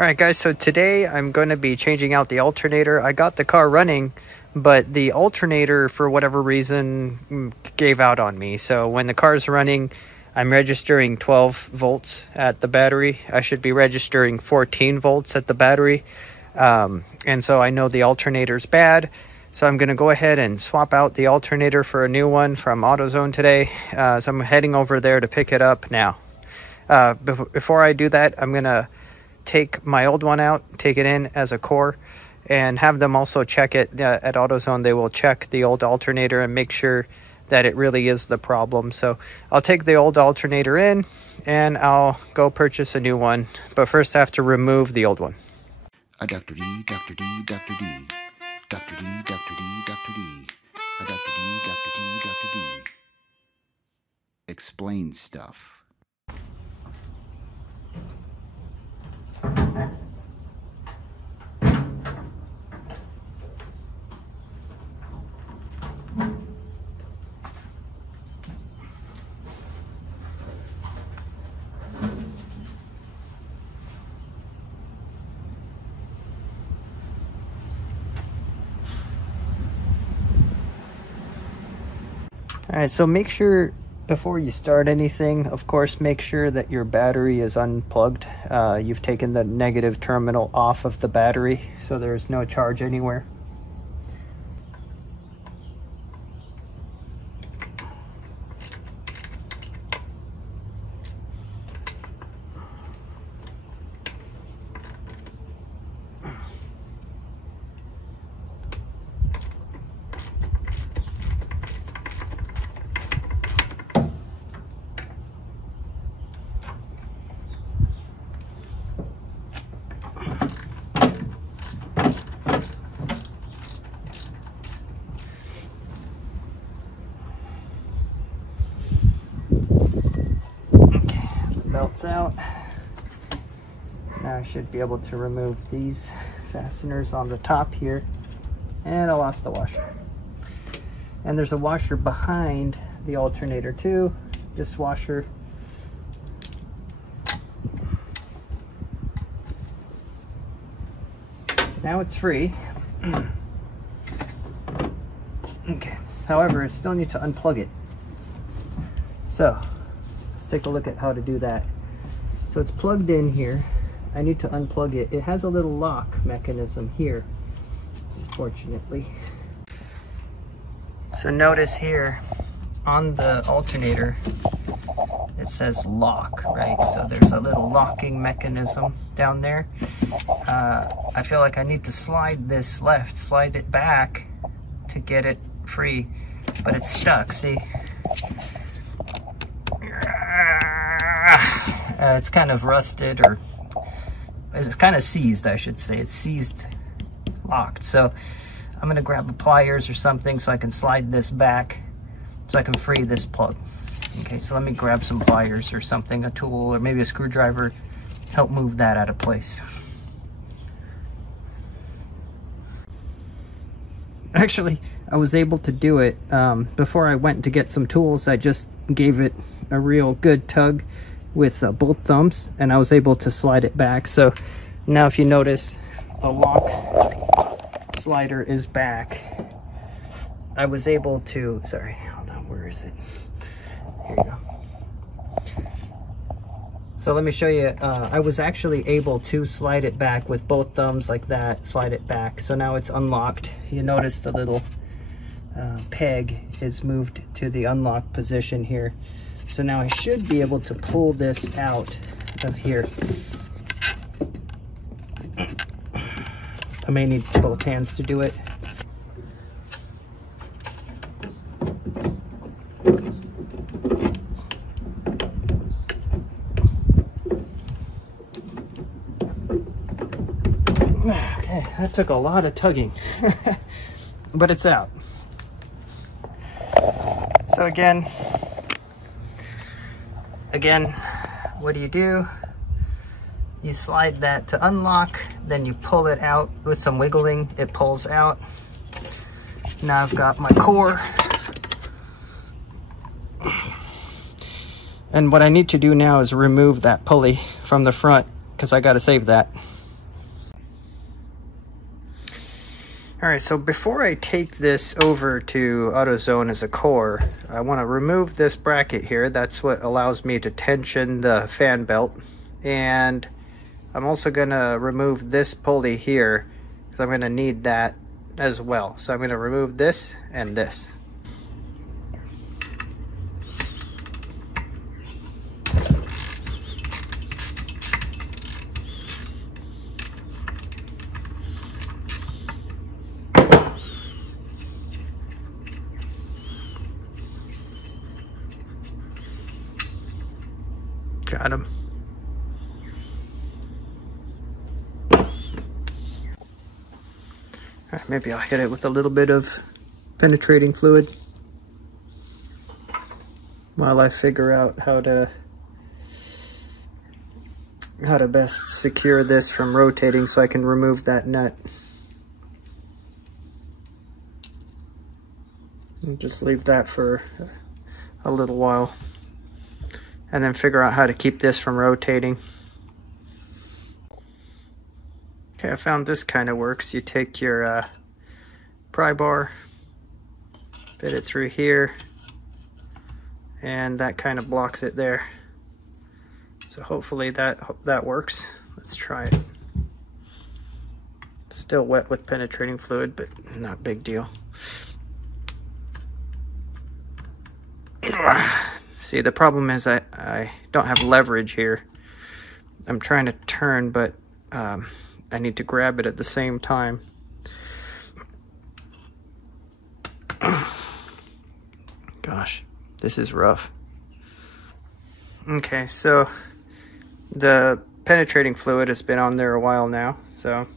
Alright guys, so today I'm going to be changing out the alternator. I got the car running, but the alternator for whatever reason gave out on me. So when the car's running, I'm registering 12 volts at the battery. I should be registering 14 volts at the battery. And so I know the alternator's bad. So I'm going to go ahead and swap out the alternator for a new one from AutoZone today. So I'm heading over there to pick it up now. Before I do that, I'm going to take my old one out, take it in as a core, and have them also check it at AutoZone. They will check the old alternator and make sure that it really is the problem. So I'll take the old alternator in and I'll go purchase a new one, but first I have to remove the old one. Dr. D, Dr. D, Dr. D, Dr. D, Dr. D, Dr. D, Dr. D, Dr. D, Dr. D. Explain stuff. Alright, so make sure before you start anything, of course, make sure that your battery is unplugged. You've taken the negative terminal off of the battery, so there's no charge anywhere. Belts out. Now I should be able to remove these fasteners on the top here, and I lost the washer. And there's a washer behind the alternator too. This washer now it's free. Okay, however, I still need to unplug it. So let's take a look at how to do that. So it's plugged in here. I need to unplug it. It has a little lock mechanism here, unfortunately. So notice here on the alternator, it says lock, right? So there's a little locking mechanism down there. I feel like I need to slide this left, slide it back to get it free, but it's stuck, see? It's kind of rusted, or it's kind of seized, I should say. It's seized, locked. So I'm gonna grab pliers or something so I can slide this back so I can free this plug. Okay, so let me grab some pliers or something, a tool, or maybe a screwdriver, help move that out of place. Actually, I was able to do it. Before I went to get some tools, I just gave it a real good tug with both thumbs, and I was able to slide it back. So now if you notice, the lock slider is back. I was able to, sorry, hold on, where is it? Here you go. So let me show you, I was actually able to slide it back with both thumbs like that, slide it back. So now it's unlocked. You notice the little peg is moved to the unlock position here. So now I should be able to pull this out of here. I may need both hands to do it. Okay, that took a lot of tugging, but it's out. So again, what do? You slide that to unlock, then you pull it out with some wiggling, it pulls out. Now I've got my core. And what I need to do now is remove that pulley from the front, because I got to save that. Alright, so before I take this over to AutoZone as a core, I want to remove this bracket here. That's what allows me to tension the fan belt. And I'm also going to remove this pulley here, because I'm going to need that as well. So I'm going to remove this and this. Got him. Alright, maybe I'll hit it with a little bit of penetrating fluid while I figure out how to best secure this from rotating so I can remove that nut. And just leave that for a little while. And then figure out how to keep this from rotating. Okay, I found this kind of works. You take your pry bar, fit it through here, and that kind of blocks it there. So hopefully that works. Let's try it. Still wet with penetrating fluid, but not a big deal. See, the problem is I don't have leverage here. I'm trying to turn, but I need to grab it at the same time. Gosh, this is rough. Okay, so the penetrating fluid has been on there a while now, so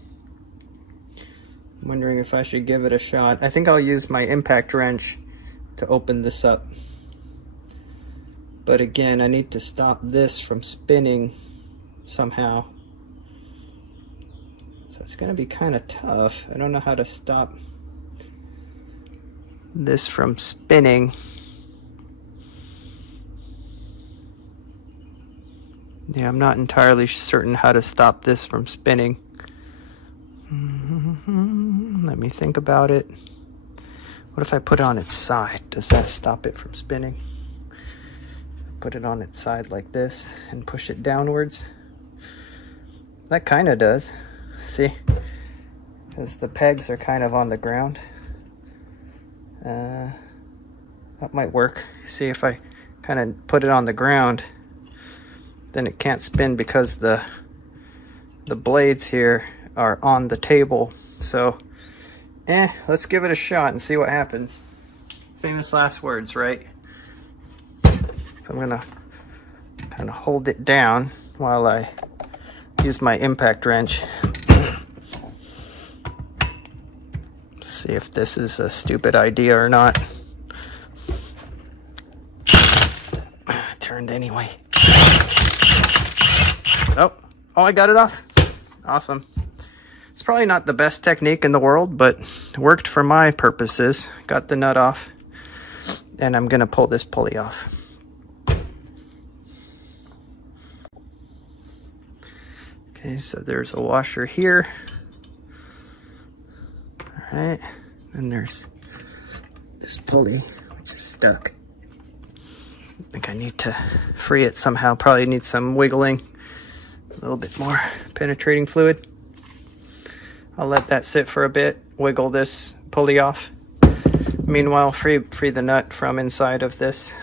I'm wondering if I should give it a shot. I think I'll use my impact wrench to open this up. But again, I need to stop this from spinning somehow. So it's going to be kind of tough. I don't know how to stop this from spinning. Yeah, I'm not entirely certain how to stop this from spinning. Let me think about it. What if I put it on its side? Does that stop it from spinning? Put it on its side like this and push it downwards. That kind of does. See? Because the pegs are kind of on the ground. That might work. See, if I kind of put it on the ground, then it can't spin because the blades here are on the table. So, let's give it a shot and see what happens. Famous last words, right? So I'm gonna kind of hold it down while I use my impact wrench. See if this is a stupid idea or not. It turned anyway. Oh, I got it off. Awesome. It's probably not the best technique in the world, but it worked for my purposes. Got the nut off, and I'm gonna pull this pulley off. Okay, so there's a washer here. All right, and there's this pulley, which is stuck. I think I need to free it somehow. Probably need some wiggling, a little bit more penetrating fluid. I'll let that sit for a bit, wiggle this pulley off. Meanwhile, free the nut from inside of this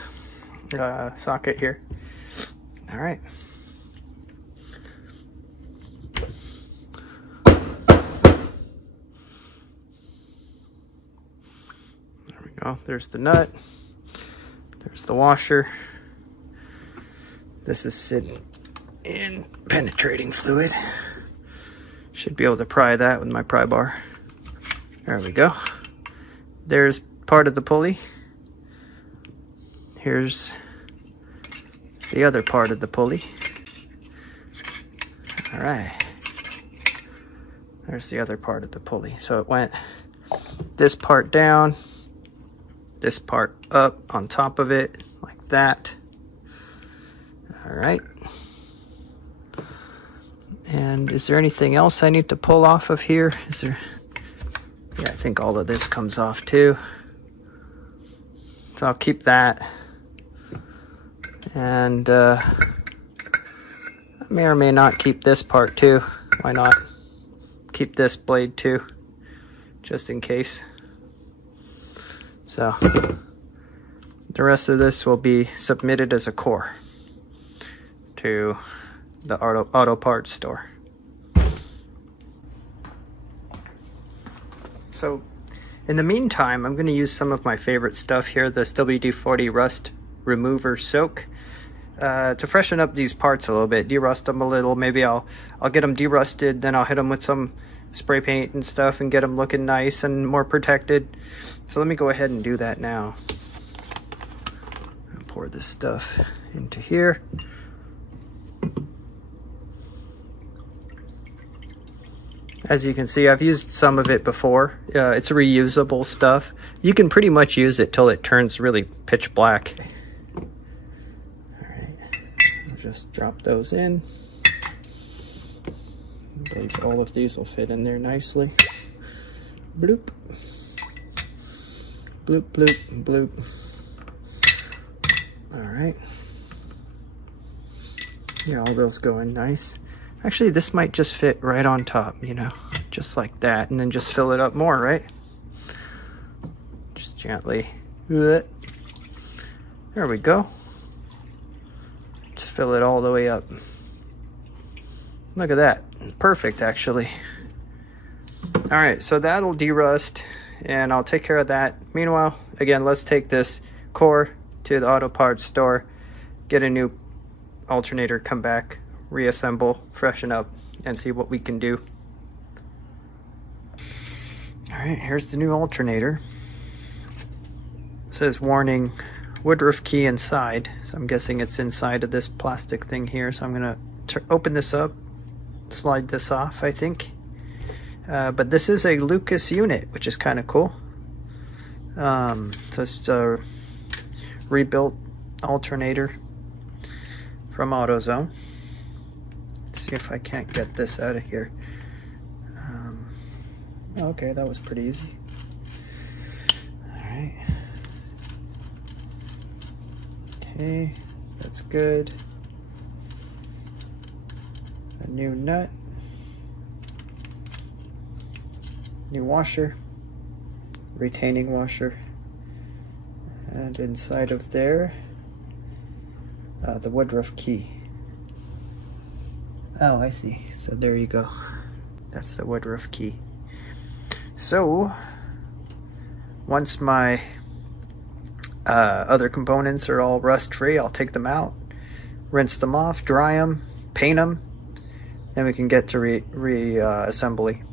socket here. All right. Oh, there's the nut, there's the washer. This is sitting in penetrating fluid. Should be able to pry that with my pry bar. There we go. There's part of the pulley. Here's the other part of the pulley. All right. There's the other part of the pulley. So it went this part down, this part up on top of it, like that. All right. And is there anything else I need to pull off of here? Is there? Yeah, think all of this comes off too. So I'll keep that. And I may or may not keep this part too. Why not? Keep this blade too, just in case. So the rest of this will be submitted as a core to the auto parts store. So in the meantime, I'm going to use some of my favorite stuff here, this WD-40 Rust Remover Soak, to freshen up these parts a little bit, derust them a little. Maybe I'll get them derusted, then I'll hit them with some spray paint and stuff and get them looking nice and more protected. So let me go ahead and do that now. I'll pour this stuff into here. As you can see, I've used some of it before. It's reusable stuff. You can pretty much use it till it turns really pitch black. All right, I'll just drop those in. I believe all of these will fit in there nicely. Bloop. Bloop, bloop, bloop. All right. Yeah, all those go in nice. Actually, this might just fit right on top, you know, just like that, and then just fill it up more, right? Just gently. There we go. Just fill it all the way up. Look at that. Perfect, actually. All right, so that'll derust, and I'll take care of that. Meanwhile, again, let's take this core to the auto parts store, get a new alternator, come back, reassemble, freshen up, and see what we can do. All right, here's the new alternator. It says warning, woodruff key inside, so I'm guessing it's inside of this plastic thing here. So I'm gonna open this up, slide this off, I think. But this is a Lucas unit, which is kind of cool. So it's a rebuilt alternator from AutoZone. See if I can't get this out of here. Okay, that was pretty easy. All right. Okay, that's good. A new nut. New washer. Retaining washer. And inside of there, the woodruff key. Oh, I see. So there you go. That's the woodruff key. So once my other components are all rust free, I'll take them out, rinse them off, dry them, paint them, then we can get to reassembly.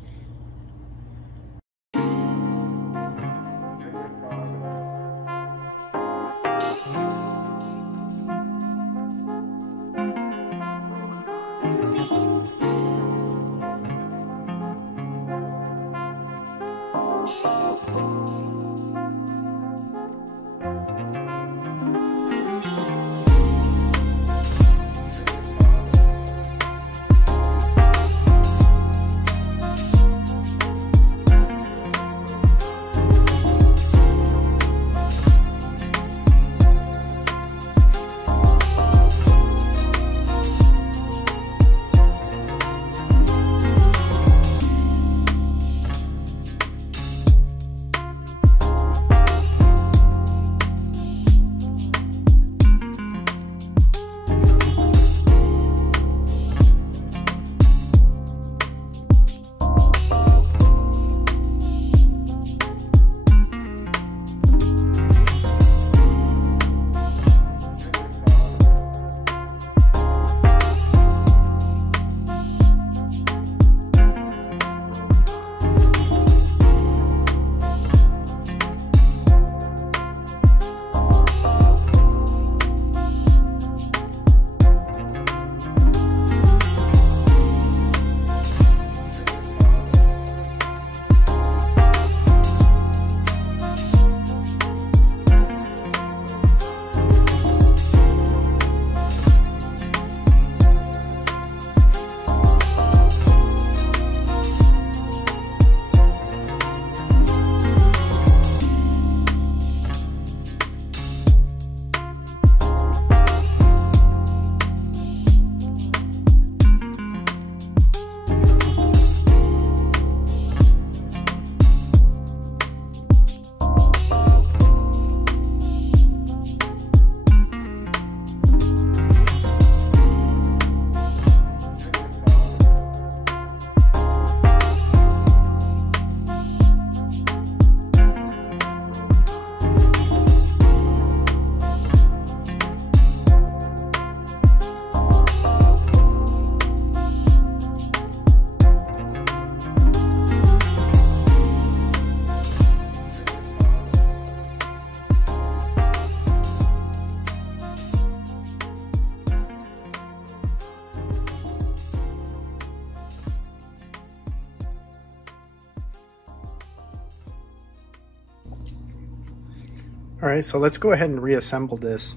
All right, so let's go ahead and reassemble this.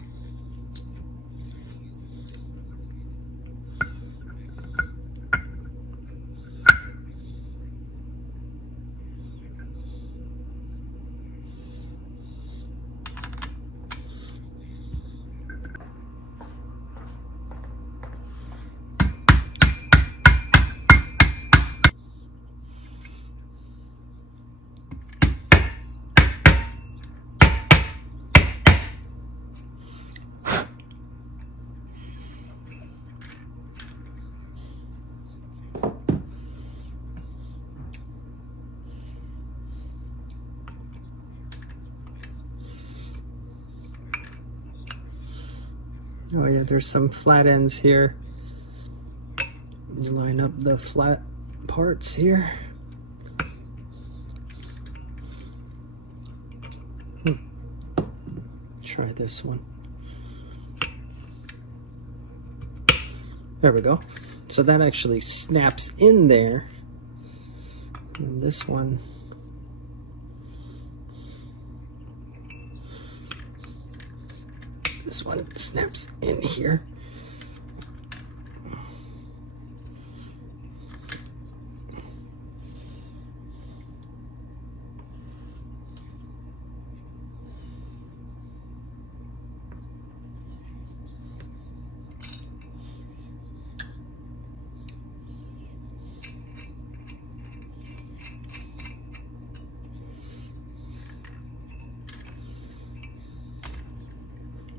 Oh yeah, there's some flat ends here. You line up the flat parts here. Try this one. There we go. So that actually snaps in there. And this one, snaps in here.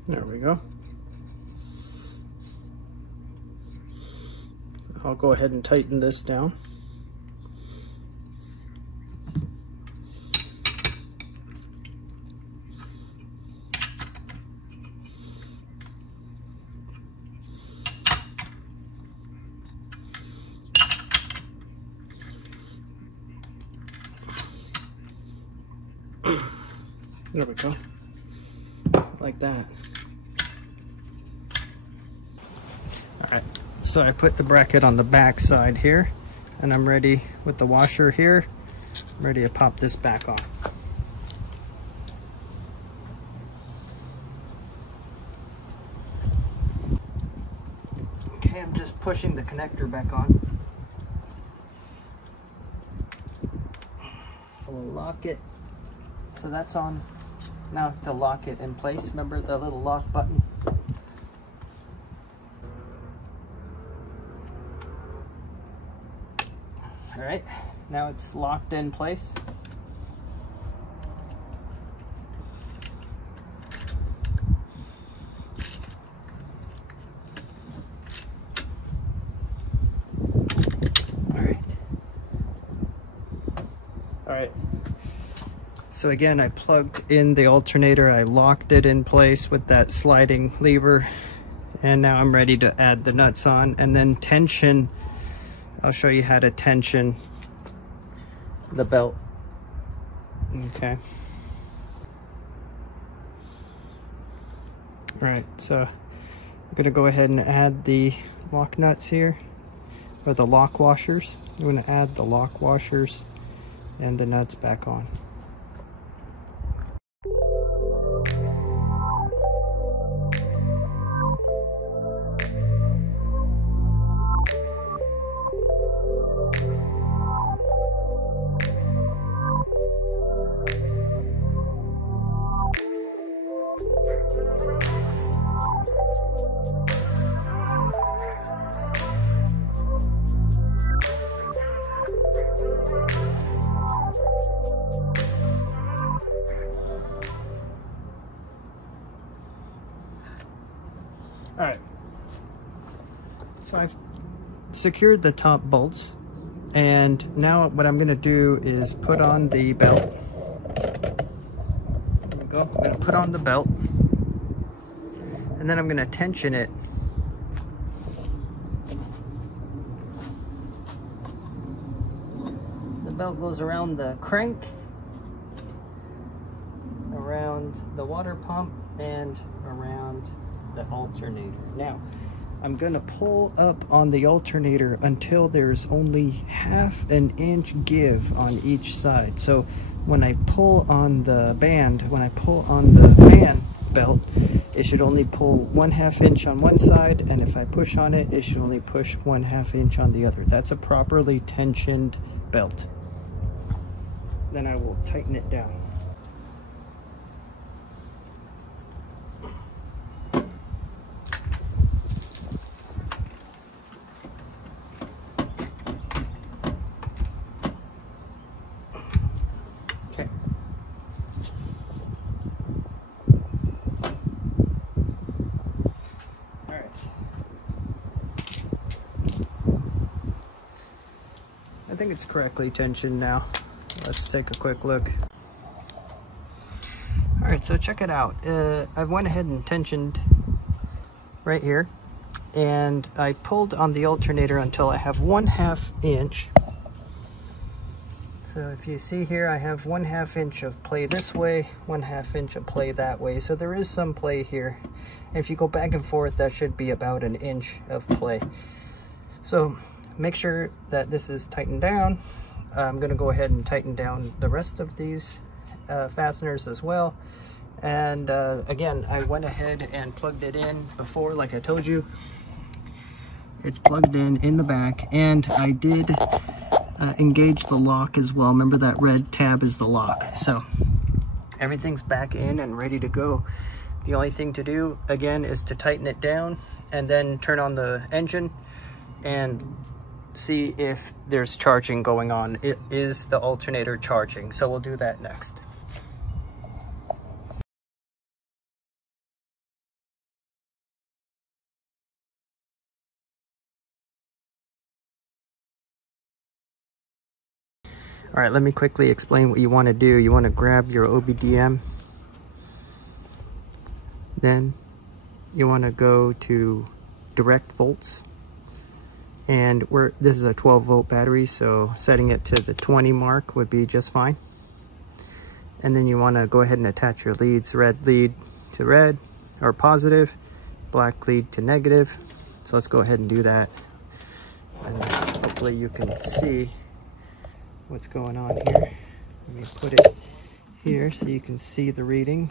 There we go. I'll go ahead and tighten this down. There we go. Like that. Alright, so I put the bracket on the back side here, and I'm ready with the washer here. I'm ready to pop this back on. Okay, I'm just pushing the connector back on. We'll lock it. So that's on. Now I have to lock it in place. Remember the little lock button? All right, now it's locked in place. All right. So again, I plugged in the alternator, I locked it in place with that sliding lever, and now I'm ready to add the nuts on, and then tension. I'll show you how to tension the belt. Okay. All right, so I'm gonna go ahead and add the lock nuts here, or the lock washers. I'm gonna add the lock washers and the nuts back on. All right, so I've secured the top bolts, and now what I'm going to do is put on the belt. There we go. I'm going to put on the belt, and then I'm going to tension it. The belt goes around the crank, around the water pump, and around the alternator. Now I'm gonna pull up on the alternator until there's only 1/2 inch give on each side. So when I pull on the band, when I pull on the fan belt, it should only pull 1/2 inch on one side, and if I push on it, it should only push 1/2 inch on the other. That's a properly tensioned belt. Then I will tighten it down. Okay. All right. I think it's correctly tensioned now. Let's take a quick look. All right, so check it out. I went ahead and tensioned right here, and I pulled on the alternator until I have 1/2 inch. So if you see here, I have 1/2 inch of play this way, 1/2 inch of play that way. So there is some play here. And if you go back and forth, that should be about 1 inch of play. So make sure that this is tightened down. I'm going to go ahead and tighten down the rest of these fasteners as well. And again, I went ahead and plugged it in before, like I told you. It's plugged in the back, and I did engage the lock as well. Remember that red tab is the lock. So everything's back in and ready to go. The only thing to do, again, is to tighten it down and then turn on the engine and see if there's charging going on. It is the alternator charging, so we'll do that next. All right, let me quickly explain what you want to do. You want to grab your OBDM, then you want to go to direct volts, and this is a 12-volt battery, so setting it to the 20 mark would be just fine. And then you want to go ahead and attach your leads, red lead to red or positive, black lead to negative. So let's go ahead and do that, and hopefully you can see what's going on here. Let me put it here so you can see the reading.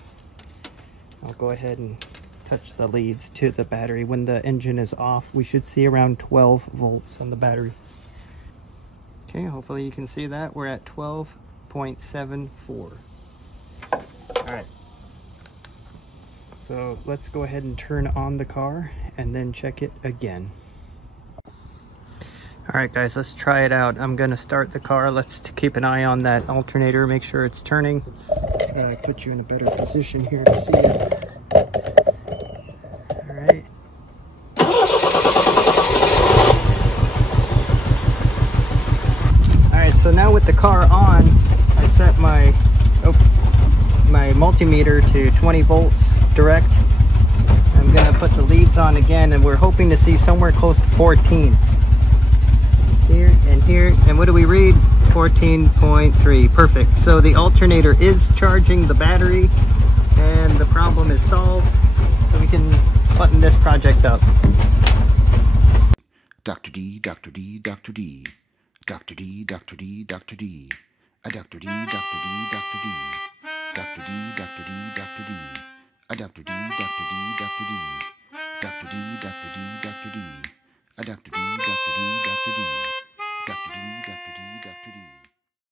I'll go ahead and touch the leads to the battery. When the engine is off, we should see around 12 volts on the battery. Okay, hopefully you can see that. We're at 12.74. All right. So let's go ahead and turn on the car and then check it again. All right, guys, let's try it out. I'm gonna start the car. Let's keep an eye on that alternator, make sure it's turning. Put you in a better position here to see it. All right. All right, so now with the car on, I set my multimeter to 20 volts direct. I'm gonna put the leads on again, and we're hoping to see somewhere close to 14. Here, and what do we read? 14.3. Perfect. So the alternator is charging the battery, and the problem is solved. So we can button this project up. Dr. D, Dr. D, Dr. D. Dr. D, Dr. D, Dr. D. A Dr. D, Dr. D, Dr. D. Dr. D, Dr. D, Dr. D. A Dr. D, Dr. D, Dr. D. Dr. D, Dr. D, Dr. D. A Dr. D, Dr. D, Dr. D. Dr. D.